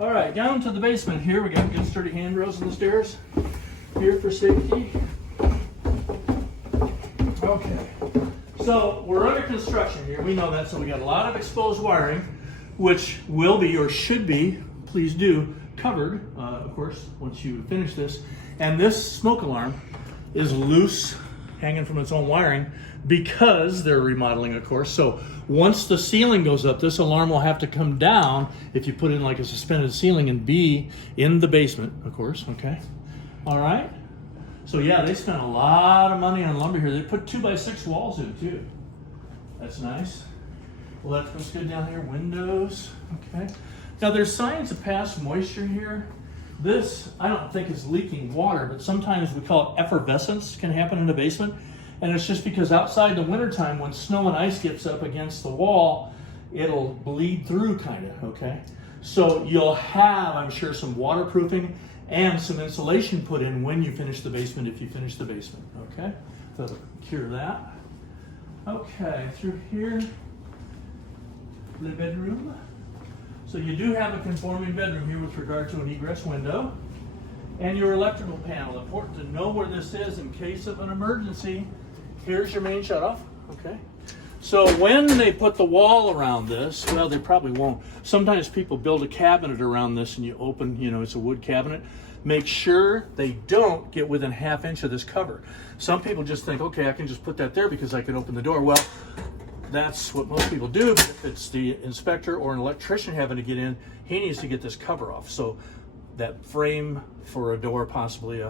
All right, down to the basement here. We got good sturdy handrails on the stairs here for safety. Okay, so we're under construction here. We know that, so we got a lot of exposed wiring, which will be or should be, please do, covered, of course, once you finish this. And this smoke alarm is loose, hanging from its own wiring, because they're remodeling, of course. So once the ceiling goes up, this alarm will have to come down if you put in like a suspended ceiling and be in the basement, of course, okay? All right. So yeah, they spent a lot of money on lumber here. They put 2x6 walls in too. That's nice. Well, that looks good down here. Windows, okay. Now there's signs of past moisture here. This, I don't think is leaking water, but sometimes we call it effervescence can happen in the basement. And it's just because outside in the wintertime, when snow and ice gets up against the wall, it'll bleed through kind of, okay? So you'll have, I'm sure, some waterproofing and some insulation put in when you finish the basement, if you finish the basement, okay? So cure that. Okay, through here, the bedroom. So you do have a conforming bedroom here with regard to an egress window. And your electrical panel, important to know where this is in case of an emergency. Here's your main shutoff, okay? So when they put the wall around this, well, they probably won't. Sometimes people build a cabinet around this and you open, you know, it's a wood cabinet. Make sure they don't get within ½ inch of this cover. Some people just think, okay, I can just put that there because I can open the door. Well, that's what most people do, but if it's the inspector or an electrician having to get in, he needs to get this cover off. So that frame for a door, possibly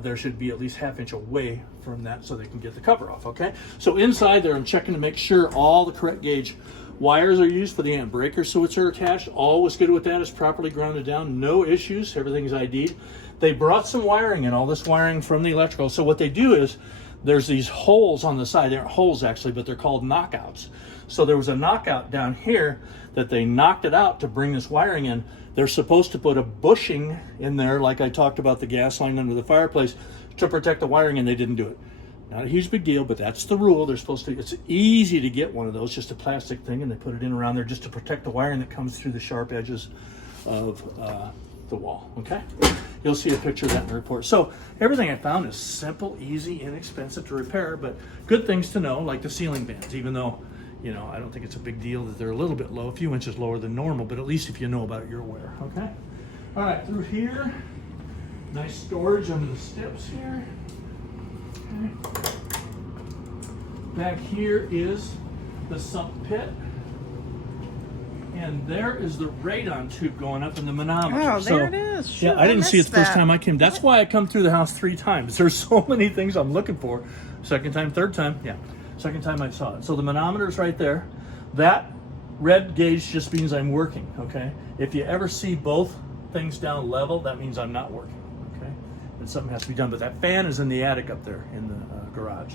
there should be at least ½ inch away from that so they can get the cover off, okay? So inside there, I'm checking to make sure all the correct gauge wires are used for the amp breaker switches are attached. All was good with that. It's properly grounded down. No issues. Everything's ID'd. They brought some wiring in, all this wiring from the electrical. So what they do is there's these holes on the side. They aren't holes actually, but they're called knockouts. So there was a knockout down here that they knocked it out to bring this wiring in. They're supposed to put a bushing in there, like I talked about the gas line under the fireplace, to protect the wiring, and they didn't do it. Not a huge big deal, but that's the rule. They're supposed to, it's easy to get one of those, just a plastic thing, and they put it in around there just to protect the wiring that comes through the sharp edges of the wall, okay? You'll see a picture of that in the report. So everything I found is simple, easy, inexpensive to repair, but good things to know, like the ceiling bands, even though, you know, I don't think it's a big deal that they're a little bit low, a few inches lower than normal, but at least if you know about it, you're aware, okay? All right, through here, nice storage under the steps here. Okay. Back here is the sump pit. And there is the radon tube going up in the manometer. Oh, there it is. Shoot, yeah, I didn't see it the first time I came. That's why I come through the house 3 times. There's so many things I'm looking for. Second time, third time, yeah. Second time I saw it. So the manometer is right there. That red gauge just means I'm working, okay? If you ever see both things down level, that means I'm not working, okay? And something has to be done. But that fan is in the attic up there in the garage.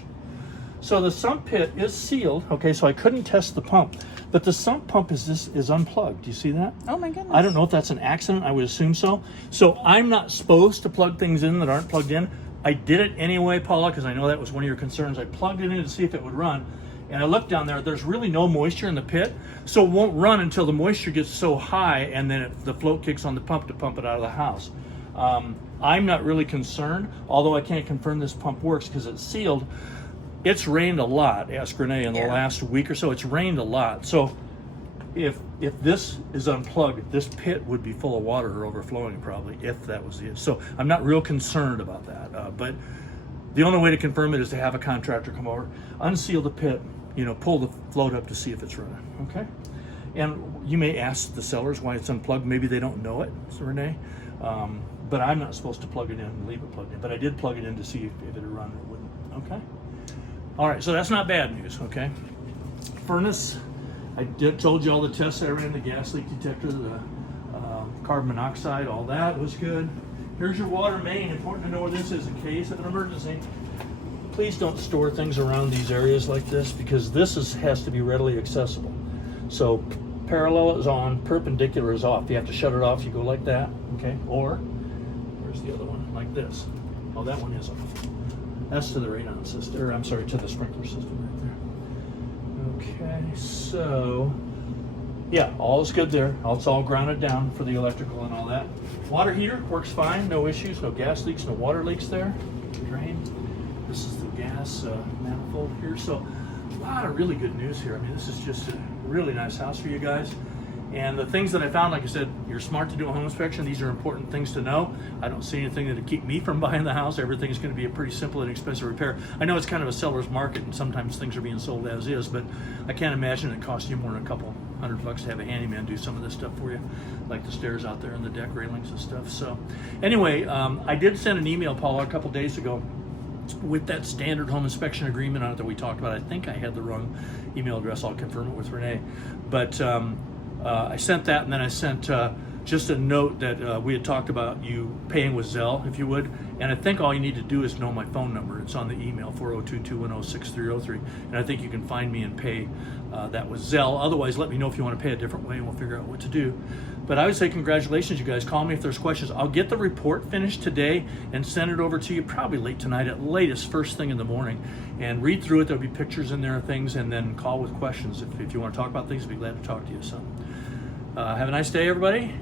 So the sump pit is sealed, okay? So I couldn't test the pump, but the sump pump is unplugged. Do you see that? Oh my goodness. I don't know if that's an accident. I would assume so. So I'm not supposed to plug things in that aren't plugged in. I did it anyway, Paula, because I know that was one of your concerns. I plugged it in to see if it would run. And I looked down there, there's really no moisture in the pit, so it won't run until the moisture gets so high, and then the float kicks on the pump to pump it out of the house. I'm not really concerned, although I can't confirm this pump works because it's sealed. It's rained a lot, ask Renee, in the last week or so. It's rained a lot. So if this is unplugged, this pit would be full of water or overflowing probably, if that was it. So I'm not real concerned about that. But the only way to confirm it is to have a contractor come over, unseal the pit, you know, pull the float up to see if it's running, okay? And you may ask the sellers why it's unplugged. Maybe they don't know it, Renee. But I'm not supposed to plug it in and leave it plugged in. But I did plug it in to see if it would run or it wouldn't, okay? All right, so that's not bad news, okay? Furnace, I told you all the tests I ran, the gas leak detector, the carbon monoxide, all that was good. Here's your water main. Important to know where this is in case of an emergency. Please don't store things around these areas like this because this has to be readily accessible. So parallel is on, perpendicular is off. You have to shut it off. You go like that, okay? Or, where's the other one? Like this. Oh, that one is off. That's to the radon system, or I'm sorry, to the sprinkler system right there. Okay, so Yeah, all is good there. It's all grounded down for the electrical and all that. Water heater works fine, no issues, no gas leaks, no water leaks there. Drain. This is the gas manifold here. So a lot of really good news here. I mean, this is just a really nice house for you guys. And the things that I found, like I said, you're smart to do a home inspection. These are important things to know. I don't see anything that'll keep me from buying the house. Everything is going to be a pretty simple and inexpensive repair. I know it's kind of a seller's market, and sometimes things are being sold as is, but I can't imagine it costs you more than a couple $100 to have a handyman do some of this stuff for you, like the stairs out there and the deck railings and stuff. So anyway, I did send an email, Paula, a couple days ago with that standard home inspection agreement on it that we talked about. I think I had the wrong email address. I'll confirm it with Renee. But I sent that, and then I sent just a note that we had talked about you paying with Zelle, if you would. And I think all you need to do is know my phone number. It's on the email, 402-210-6303. And I think you can find me and pay that with Zelle. Otherwise, let me know if you want to pay a different way, and we'll figure out what to do. But I would say congratulations, you guys. Call me if there's questions. I'll get the report finished today and send it over to you probably late tonight, at latest first thing in the morning. And read through it. There'll be pictures in there and things, and then call with questions. If you want to talk about things, I'd be glad to talk to you. So have a nice day, everybody.